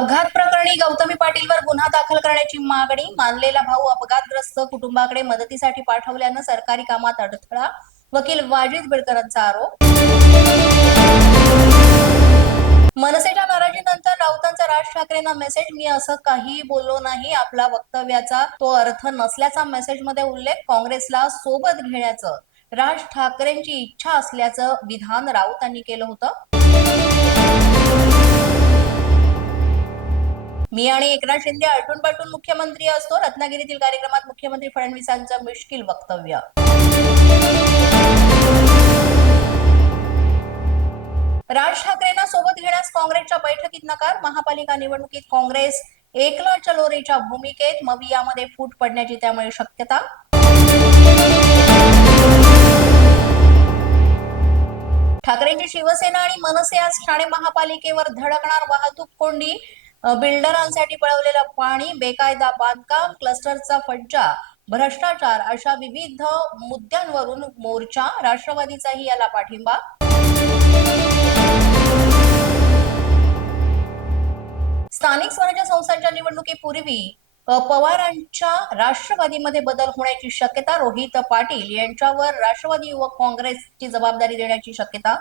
अपघात प्रकरणी गौतमी पाटीलवर गुन्हा दाखल करण्याची मागणी मानलेला भाऊ अपघातग्रस्त कुटुंबाकडे मदतीसाठी पाठवल्यानं सरकारी कामात अडथळा वकील वाजिद बिडकरांचा आरोप. मनसेच्या नाराजीनंतर राऊतांचा राज ठाकरेंना मेसेज मी असं काही बोललो नाही आपला वक्तव्याचा तो अर्थ नसल्याचा मेसेजमध्ये उल्लेख काँग्रेसला सोबत घेण्याचं राज ठाकरेंची इच्छा असल्याचं विधान राऊतांनी केलं होतं. मी आणि एकनाथ शिंदे आलटून पालटून मुख्यमंत्री असतो. रत्नागिरीतील कार्यक्रमात मुख्यमंत्री फडणवीसांचं मुश्किल वक्तव्य. राज ठाकरेंना सोबत घेण्यास काँग्रेसच्या बैठकीत नकार. महापालिका निवडणुकीत काँग्रेस एकला चलोरेच्या भूमिकेत. मवियामध्ये फूट पडण्याची त्यामुळे शक्यता. ठाकरेंची शिवसेना आणि मनसे आज ठाणे महापालिकेवर धडकणार वाहतूक कोंडी. बिल्डरांसाठी पळवलेलं पाणी बेकायदा बांधकाम क्लस्टरचा फज्जा भ्रष्टाचार अशा विविध मुद्द्यांवरून मोर्चा राष्ट्रवादीचाही याला पाठिंबा. स्थानिक स्वराज्य संस्थांच्या निवडणुकीपूर्वी पवारांच्या राष्ट्रवादीमध्ये बदल होण्याची शक्यता रोहित पाटील यांच्यावर राष्ट्रवादी युवक काँग्रेसची जबाबदारी देण्याची शक्यता.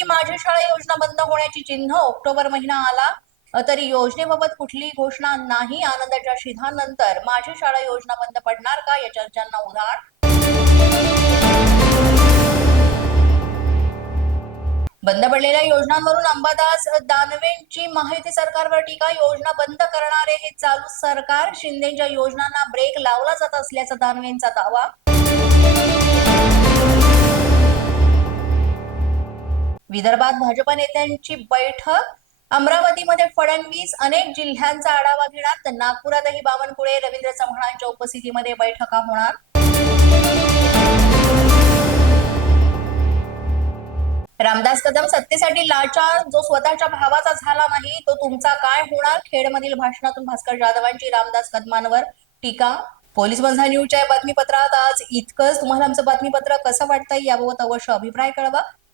सुरू माझी शाळा योजना बंद होण्याची चिन्ह ऑक्टोबर महिना आला तरी योजनेबाबत कुठलीही घोषणा नाही. आनंदाच्या शिधानंतर माझी शाळा योजना बंद पडणार का? या चर्चांना उदाहरण बंद पडलेल्या योजनांवरून अंबादास दानवेंची माहिती सरकारवर टीका. योजना बंद करणारे हे चालू सरकार शिंदेच्या योजनांना ब्रेक लावला जात असल्याचा दानवेंचा दावा. विदर्भात भाजपा नेत्यांची बैठक अमरावतीमध्ये फडणवीस अनेक जिल्ह्यांचा आढावा घेणार. तर नागपुरातही बावनकुळे रवींद्र चव्हाणांच्या उपस्थितीमध्ये बैठका होणार. रामदास कदम सत्तेसाठी लाचार. जो स्वतःच्या भावाचा झाला नाही तो तुमचा काय होणार? खेडमधील भाषणातून भास्कर जाधवांची रामदास कदमांवर टीका. पोलीस बंधा न्यूजच्या बातमीपत्रात आज इतकंच. तुम्हाला आमचं बातमीपत्र कसं वाटतंय याबाबत अवश्य अभिप्राय कळवा.